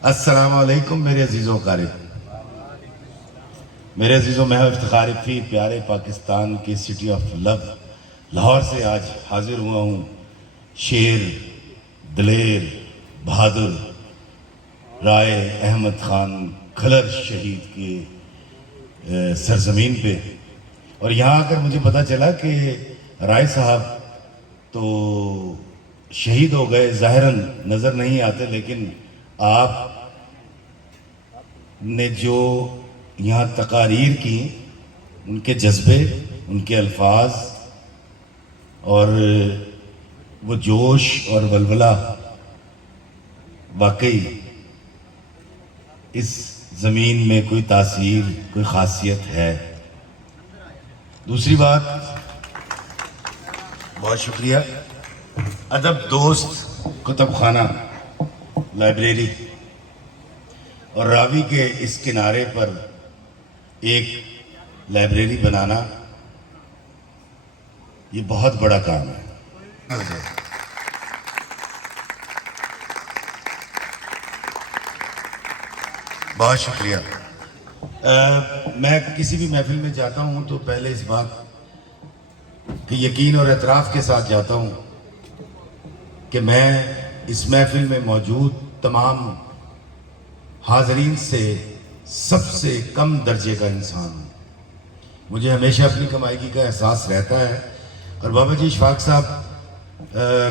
السلام علیکم میرے عزیزوں قاری، میرے عزیزوں، میں افتخار فی پیارے پاکستان کی سٹی آف لو لاہور سے آج حاضر ہوا ہوں شیر، دلیر، بہادر رائے احمد خان کھلر شہید کے سرزمین پہ، اور یہاں آ کر مجھے پتا چلا کہ رائے صاحب تو شہید ہو گئے، ظاہراً نظر نہیں آتے، لیکن آپ نے جو یہاں تقاریر کی، ان کے جذبے، ان کے الفاظ اور وہ جوش اور ولولہ واقعی اس زمین میں کوئی تاثیر، کوئی خاصیت ہے۔ دوسری بات، بہت شکریہ، ادب دوست کتب خانہ لائبریری اور راوی کے اس کنارے پر ایک لائبریری بنانا یہ بہت بڑا کام ہے۔ بہت شکریہ۔ میں کسی بھی محفل میں جاتا ہوں تو پہلے اس بات کہ یقین اور اعتراف کے ساتھ جاتا ہوں کہ میں اس محفل میں موجود تمام حاضرین سے سب سے کم درجے کا انسان ہوں۔ مجھے ہمیشہ اپنی کمائیگی کا احساس رہتا ہے، اور بابا جی اشفاق صاحب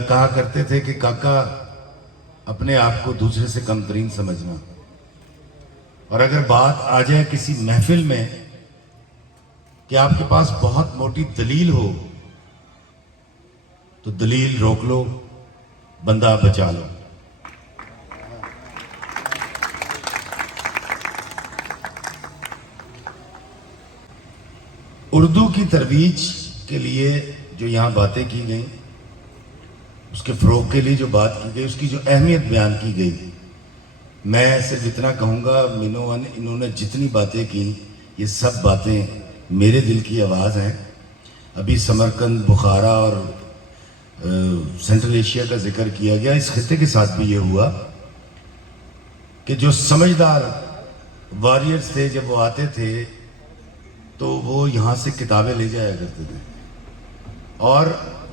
کہا کرتے تھے کہ کاکا اپنے آپ کو دوسرے سے کم ترین سمجھنا، اور اگر بات آ جائے کسی محفل میں کہ آپ کے پاس بہت موٹی دلیل ہو تو دلیل روک لو، بندہ بچا لو۔ اردو کی ترویج کے لیے جو یہاں باتیں کی گئیں، اس کے فروغ کے لیے جو بات کی گئی، اس کی جو اہمیت بیان کی گئی، میں صرف اتنا کہوں گا، انہوں نے جتنی باتیں کی یہ سب باتیں میرے دل کی آواز ہیں۔ ابھی سمرقند، بخارا اور سینٹرل ایشیا کا ذکر کیا گیا، اس خطے کے ساتھ بھی یہ ہوا کہ جو سمجھدار واریئرز تھے جب وہ آتے تھے تو وہ یہاں سے کتابیں لے جایا کرتے تھے، اور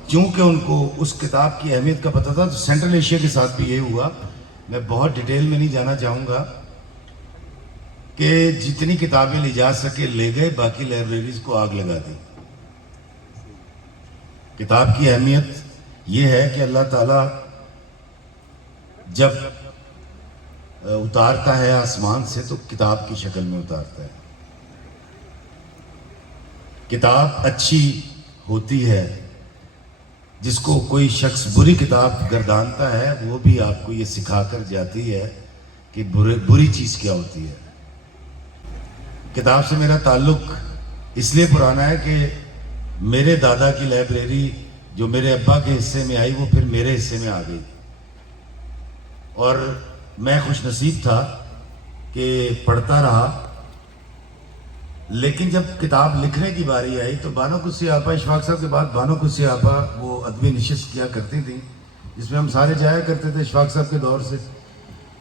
چونکہ ان کو اس کتاب کی اہمیت کا پتہ تھا تو سینٹرل ایشیا کے ساتھ بھی یہ ہوا۔ میں بہت ڈیٹیل میں نہیں جانا چاہوں گا کہ جتنی کتابیں لے جا سکے لے گئے، باقی لائبریریز کو آگ لگا دی۔ کتاب کی اہمیت یہ ہے کہ اللہ تعالیٰ جب اتارتا ہے آسمان سے تو کتاب کی شکل میں اتارتا ہے۔ کتاب اچھی ہوتی ہے، جس کو کوئی شخص بری کتاب گردانتا ہے وہ بھی آپ کو یہ سکھا کر جاتی ہے کہ بری چیز کیا ہوتی ہے۔ کتاب سے میرا تعلق اس لیے پرانا ہے کہ میرے دادا کی لائبریری جو میرے ابا کے حصے میں آئی وہ پھر میرے حصے میں آ گئی، اور میں خوش نصیب تھا کہ پڑھتا رہا، لیکن جب کتاب لکھنے کی باری آئی تو بانو قدسی آپا، اشفاق صاحب کے بعد بانو قدسی آپا وہ ادبی نشست کیا کرتی تھیں جس میں ہم سارے جایا کرتے تھے اشفاق صاحب کے دور سے۔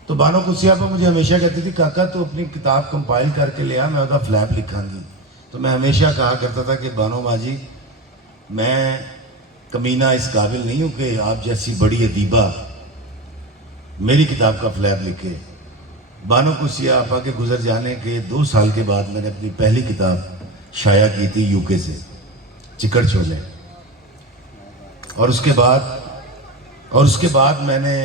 تو بانو قدسی آپا مجھے ہمیشہ کہتی تھی کاکا تو اپنی کتاب کمپائل کر کے لیا، میں ادا فلیپ لکھاں گی۔ تو میں ہمیشہ کہا کرتا تھا کہ بانو ماں جی میں کمینہ اس قابل نہیں ہوں کہ آپ جیسی بڑی ادیبہ میری کتاب کا فلیپ لکھے۔ بانو قدسی آپا کے گزر جانے کے 2 سال کے بعد میں نے اپنی پہلی کتاب شائع کی تھی یو کے سے، چکر چھولے، اور اس کے بعد میں نے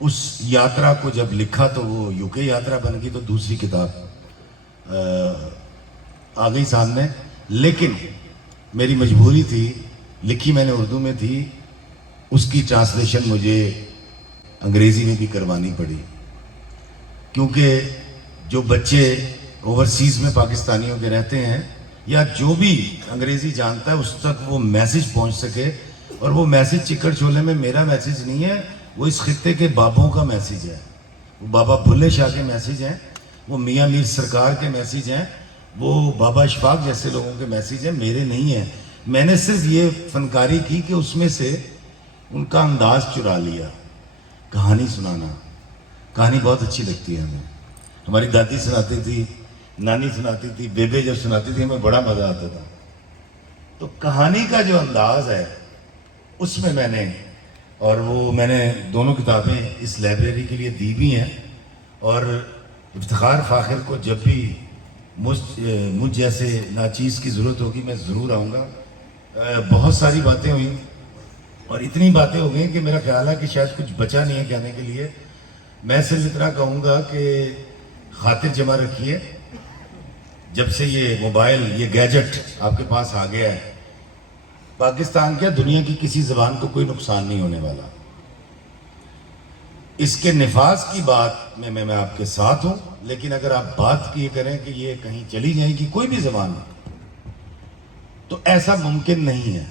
اس یاترا کو جب لکھا تو وہ یو کے یاترا بن گئی، تو دوسری کتاب آ گئی سامنے، لیکن میری مجبوری تھی، لکھی میں نے اردو میں تھی، اس کی ٹرانسلیشن مجھے انگریزی میں بھی کروانی پڑی، کیونکہ جو بچے اوورسیز میں پاکستانیوں کے رہتے ہیں یا جو بھی انگریزی جانتا ہے اس تک وہ میسج پہنچ سکے، اور وہ میسج چکر چھولے میں میرا میسج نہیں ہے، وہ اس خطے کے بابوں کا میسج ہے، وہ بابا بھلے شاہ کے میسج ہیں، وہ میاں میر سرکار کے میسج ہیں، وہ بابا اشفاق جیسے لوگوں کے میسج ہیں، میرے نہیں ہیں۔ میں نے صرف یہ فنکاری کی کہ اس میں سے ان کا انداز چرا لیا، کہانی سنانا، کہانی بہت اچھی لگتی ہے ہمیں. ہماری دادی سناتی تھی, نانی سناتی تھی, بیبے جب سناتی تھی ہمیں بڑا مزہ آتا تھا. تو کہانی کا جو انداز ہے اس میں نے, اور وہ میں نے دونوں کتابیں اس لائبریری کے لیے دی بھی ہیں, اور افتخار فاخر کو جب بھی مجھ جیسے ناچیز کی ضرورت ہوگی میں ضرور آؤں گا. بہت ساری باتیں ہوئیں اور اتنی باتیں ہو گئی کہ میرا خیال ہے کہ شاید کچھ بچا نہیں ہے کہنے کے لیے. میں صرف اتنا کہوں گا کہ خاطر جمع رکھیے, جب سے یہ موبائل, یہ گیجٹ آپ کے پاس آ گیا ہے, پاکستان کیا دنیا کی کسی زبان کو کوئی نقصان نہیں ہونے والا. اس کے نفاذ کی بات میں آپ کے ساتھ ہوں, لیکن اگر آپ بات کی کریں کہ یہ کہیں چلی جائیں گی کوئی بھی زبان, تو ایسا ممکن نہیں ہے.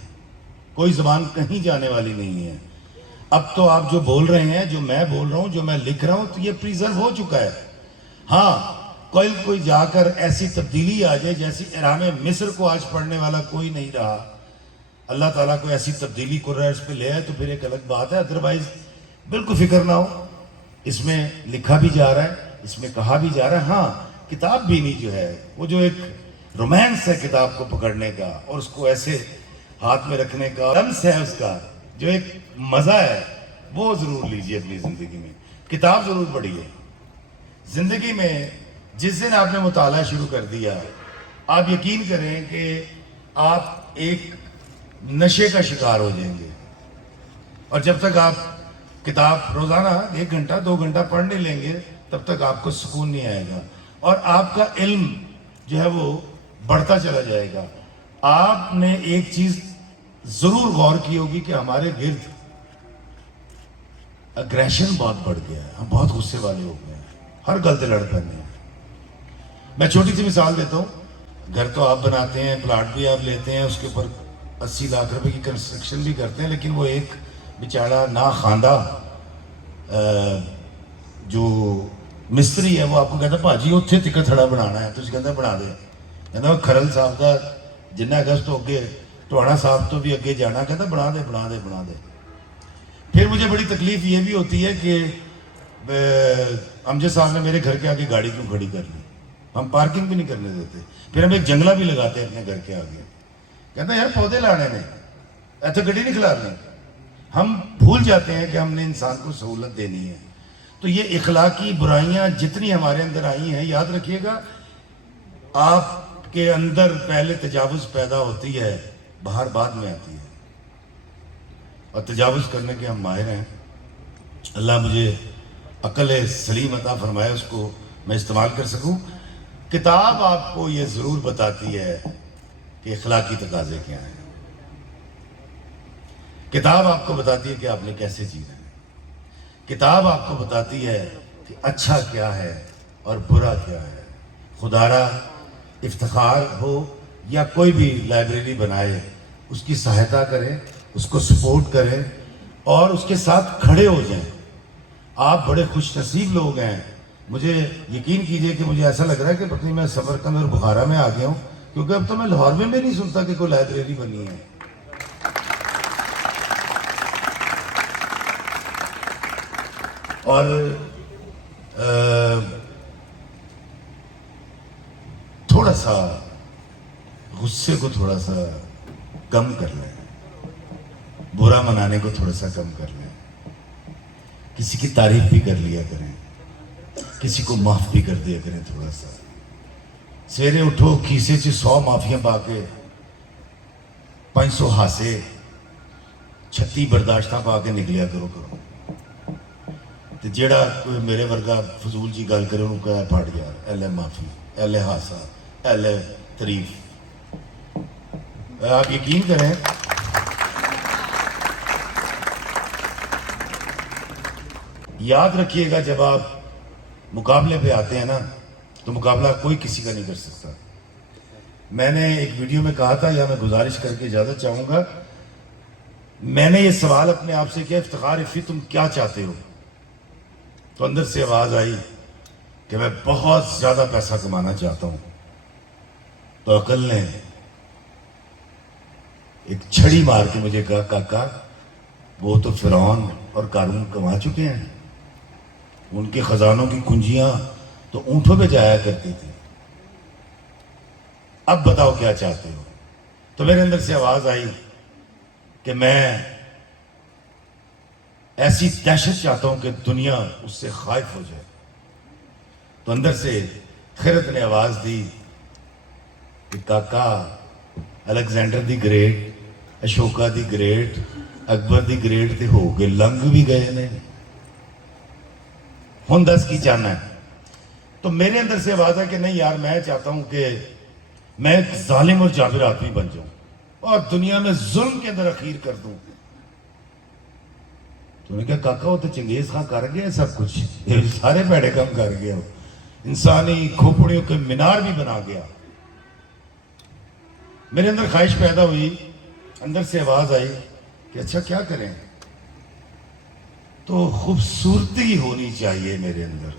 کوئی زبان کہیں جانے والی نہیں ہے. اب تو آپ جو بول رہے ہیں, جو میں بول رہا ہوں, جو میں لکھ رہا ہوں, تو یہ پریزرو ہو چکا ہے. ہاں, کوئی جا کر ایسی تبدیلی آ جائے جیسی احرام مصر کو آج پڑھنے والا کوئی نہیں رہا, اللہ تعالیٰ کو ایسی تبدیلی کر رہا ہے, اس پہ لے آئے تو پھر ایک الگ بات ہے. ادروائز بالکل فکر نہ ہو, اس میں لکھا بھی جا رہا ہے, اس میں کہا بھی جا رہا ہے. ہاں, کتاب بینی جو ہے, وہ جو ایک رومانس ہے کتاب کو پکڑنے کا اور اس کو ایسے ہاتھ میں رکھنے کا, لمس ہے اس کا, جو ایک مزہ ہے, وہ ضرور لیجیے اپنی زندگی میں. کتاب ضرور پڑھیے. زندگی میں جس دن آپ نے مطالعہ شروع کر دیا, آپ یقین کریں کہ آپ ایک نشے کا شکار ہو جائیں گے. اور جب تک آپ کتاب روزانہ 1 گھنٹہ 2 گھنٹہ پڑھ نہیں لیں گے, تب تک آپ کو سکون نہیں آئے گا, اور آپ کا علم جو ہے وہ بڑھتا چلا جائے گا. آپ نے ایک چیز ضرور غور کی ہوگی کہ ہمارے گرد اگریشن بہت بڑھ گیا ہے, ہم بہت غصے والے ہو گئے ہیں, ہر گل تے لڑ پڑنے ہیں. میں چھوٹی سی مثال دیتا ہوں. گھر تو آپ بناتے ہیں, پلاٹ بھی آپ لیتے ہیں, اس کے اوپر 80 لاکھ روپے کی کنسٹرکشن بھی کرتے ہیں, لیکن وہ ایک بیچارہ نا خواندہ جو مستری ہے, وہ آپ کو کہتا ہے بھاجی اتنے تک تھڑا بنانا ہے, تو اسی کہتا ہے بنا دے. کہتا وہ کھرل صاحب کا جنہ اگست تو اگے, ٹوانا صاحب تو بھی اگے جانا, کہتا بنا دے بنا دے بنا دے. پھر مجھے بڑی تکلیف یہ بھی ہوتی ہے کہ امجد صاحب نے میرے گھر کے آگے گاڑی کیوں کھڑی کر لی, ہم پارکنگ بھی نہیں کرنے دیتے. پھر ہم ایک جنگلہ بھی لگاتے ہیں اپنے گھر کے آگے, کہتا یار پودے لانے نے, ایسے گڈی نہیں کھلارنی. ہم بھول جاتے ہیں کہ ہم نے انسان کو سہولت دینی ہے. تو یہ اخلاقی برائیاں جتنی ہمارے اندر آئی ہیں, یاد رکھیے گا, آپ کے اندر پہلے تجاوز پیدا ہوتی ہے, باہر بعد میں آتی ہے, اور تجاوز کرنے کے ہم ماہر ہیں. اللہ مجھے عقل سلیم عطا فرمائے, اس کو میں استعمال کر سکوں. کتاب آپ کو یہ ضرور بتاتی ہے کہ اخلاقی تقاضے کیا ہیں. کتاب آپ کو بتاتی ہے کہ آپ نے کیسے جینا ہے. کتاب آپ کو بتاتی ہے کہ اچھا کیا ہے اور برا کیا ہے. خدارا افتخار ہو یا کوئی بھی لائبریری بنائے, اس کی سہایتا کریں, اس کو سپورٹ کریں اور اس کے ساتھ کھڑے ہو جائیں. آپ بڑے خوش نصیب لوگ ہیں. مجھے یقین کیجئے کہ مجھے ایسا لگ رہا ہے کہ پتہ نہیں میں سمرقند اور بخارا میں آ گیا ہوں, کیونکہ اب تو میں لاہور میں بھی نہیں سنتا کہ کوئی لائبریری بنی ہے. اور تھوڑا سا غصے کو تھوڑا سا کم کر لیں, برا منانے کو تھوڑا سا کم کر لیں, کسی کی تعریف بھی کر لیا کریں, کسی کو معاف بھی کر دیا کریں. تھوڑا سا سویرے اٹھو, کھیسے 100 معافیاں پا کے 500 ہاسے 36 برداشتہ پا کے نکلیا کرو. تو جیڑا کوئی میرے ورگا فضول جی گل کرے انہوں کہا پھٹ یار, ایلے معافی, ایلے ہاسا, ایلے تعریف. آپ یقین کریں, یاد رکھیے گا, جب آپ مقابلے پہ آتے ہیں نا, تو مقابلہ کوئی کسی کا نہیں کر سکتا. میں نے ایک ویڈیو میں کہا تھا, یا میں گزارش کر کے اجازت چاہوں گا, میں نے یہ سوال اپنے آپ سے کیا, افتخار افی تم کیا چاہتے ہو؟ تو اندر سے آواز آئی کہ میں بہت زیادہ پیسہ کمانا چاہتا ہوں. تو عقل نے ایک چھڑی مار کے مجھے کہا, کاکا وہ تو فرعون اور قارون کما چکے ہیں, ان کے خزانوں کی کنجیاں تو اونٹوں پہ جایا کرتی تھی. اب بتاؤ کیا چاہتے ہو. تو میرے اندر سے آواز آئی کہ میں ایسی دہشت چاہتا ہوں کہ دنیا اس سے خائف ہو جائے. تو اندر سے خرد نے آواز دی کہ کاکا Alexander the great, Ashoka the great, Akbar the great تے ہو گئے, لنگ بھی گئے نے, ہن دس کی چاہنا ہے. تو میرے اندر سے آواز ہے کہ نہیں یار, میں چاہتا ہوں کہ میں ایک ظالم اور جابر آدمی بن جاؤں اور دنیا میں ظلم کے اندر اخیر کر دوں. تو نے کہا کاکا وہ تو چنگیز خان کر گیا سب کچھ, سارے پیڑے کام کر گیا, انسانی کھوپڑیوں کے مینار بھی بنا گیا. میرے اندر خواہش پیدا ہوئی, اندر سے آواز آئی کہ اچھا کیا کریں. تو خوبصورتی ہونی چاہیے میرے اندر.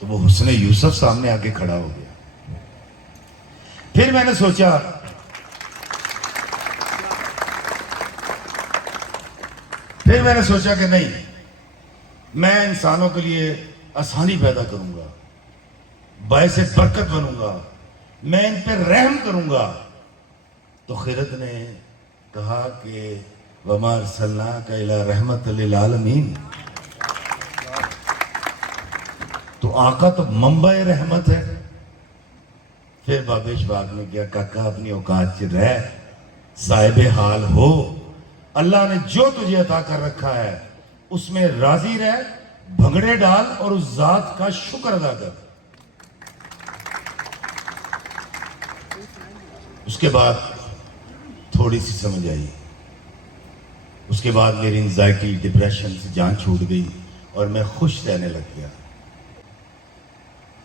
تو وہ حسن یوسف سامنے آ کے کھڑا ہو گیا. پھر میں نے سوچا کہ نہیں, میں انسانوں کے لیے آسانی پیدا کروں گا, باعث برکت بنوں گا, میں ان پہ رحم کروں گا. تو خرد نے کہا کہ وَمَا أَرْسَلْنَاكَ إِلَىٰ رَحْمَةً لِلْعَالَمِينَ. تو آقا تو منبع رحمت ہے. پھر بابا اشفاق نے کیا کاکا اپنی اوقات سے رہ, صاحب حال ہو, اللہ نے جو تجھے عطا کر رکھا ہے اس میں راضی رہ, بھنگڑے ڈال اور اس ذات کا شکر ادا کر. اس کے بعد تھوڑی سی سمجھ آئی. اس کے بعد میری انزائٹی ڈپریشن سے جان چھوٹ گئی اور میں خوش رہنے لگ گیا.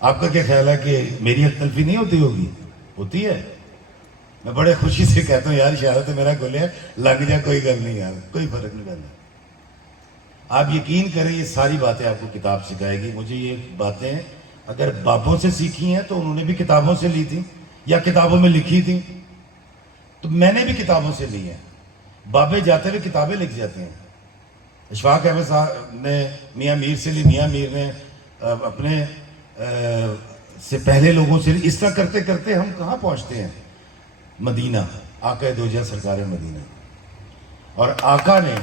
آپ کا کیا خیال ہے کہ میری حق تلفی نہیں ہوتی ہوگی؟ ہوتی ہے. میں بڑے خوشی سے کہتا ہوں یار اشارت میرا گلے لگ جا, کوئی گل نہیں یار, کوئی فرق نہیں پڑتا. آپ یقین کریں یہ ساری باتیں آپ کو کتاب سکھائے گی. مجھے یہ باتیں اگر بابوں سے سیکھی ہیں تو انہوں نے بھی کتابوں سے لی تھی یا کتابوں میں لکھی تھی, تو میں نے بھی کتابوں سے لی ہیں. بابے جاتے ہوئے کتابیں لکھ جاتے ہیں. اشفاق احمد صاحب نے میاں میر سے لی, میاں میر نے اپنے سے پہلے لوگوں سے لی. اس طرح کرتے کرتے ہم کہاں پہنچتے ہیں؟ مدینہ, آقا دو جہاں سرکار مدینہ. اور آقا نے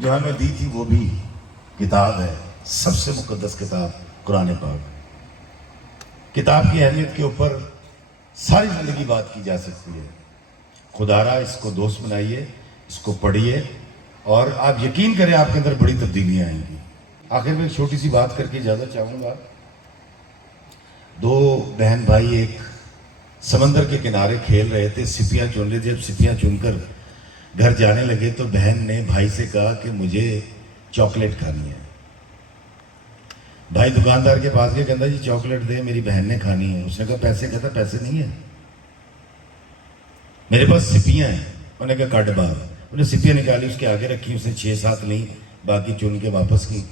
جو ہمیں دی تھی وہ بھی کتاب ہے, سب سے مقدس کتاب قرآن پاک. کتاب کی اہمیت کے اوپر ساری زندگی بات کی جا سکتی ہے. خدا را اس کو دوست بنائیے, اس کو پڑھیے, اور آپ یقین کریں آپ کے اندر بڑی تبدیلیاں آئیں گی. آخر میں ایک چھوٹی سی بات کر کے اجازت چاہوں گا. دو بہن بھائی ایک سمندر کے کنارے کھیل رہے تھے, سپیاں چن رہے تھے. جب سپیاں چن کر گھر جانے لگے تو بہن نے بھائی سے کہا کہ مجھے چاکلیٹ کھانی ہے. بھائی دکاندار کے پاس گیا, کہتا جی چاکلیٹ دے, میری بہن نے کھانی ہے. اس نے کہا پیسے؟ کہتا پیسے نہیں ہے, میرے پاس سپیاں ہیں. انہوں نے کہا کٹ باہر. انہوں نے سپیاں نکالی, اس کے آگے رکھی, اس نے 6-7 لی, باقی چن کے واپس کی,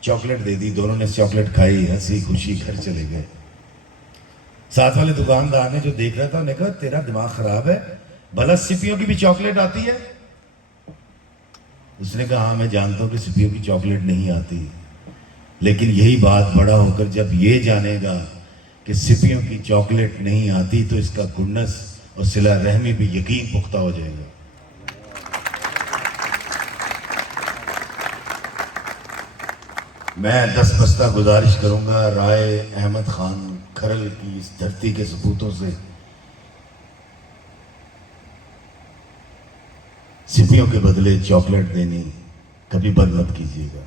چاکلیٹ دے دی. دونوں نے چاکلیٹ کھائی, ہنسی خوشی گھر چلے گئے. ساتھ والے دکاندار نے جو دیکھ رہا تھا انہوں نے کہا تیرا دماغ خراب ہے, بھلا سپیوں کی بھی چاکلیٹ آتی ہے؟ اس نے کہا ہاں میں جانتا ہوں کہ سپیوں کی چاکلیٹ نہیں آتی, لیکن یہی بات بڑا ہو کر جب یہ جانے گا کہ سپیوں کی چاکلیٹ نہیں آتی تو اس کا گڈنس اور صلہ رحمی بھی یقین پختہ ہو جائے گا. میں دست بستہ گزارش کروں گا رائے احمد خان کھرل کی اس دھرتی کے ثبوتوں سے, سپیوں کے بدلے چاکلیٹ دینی کبھی بند مت کیجیے گا.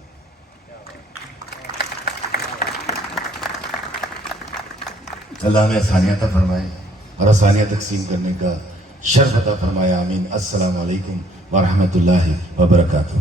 اللہ نے آسانیاں عطا فرمائے اور آسانیاں تقسیم کرنے کا شرف عطا فرمایا. آمین. السلام علیکم ورحمۃ اللہ وبرکاتہ.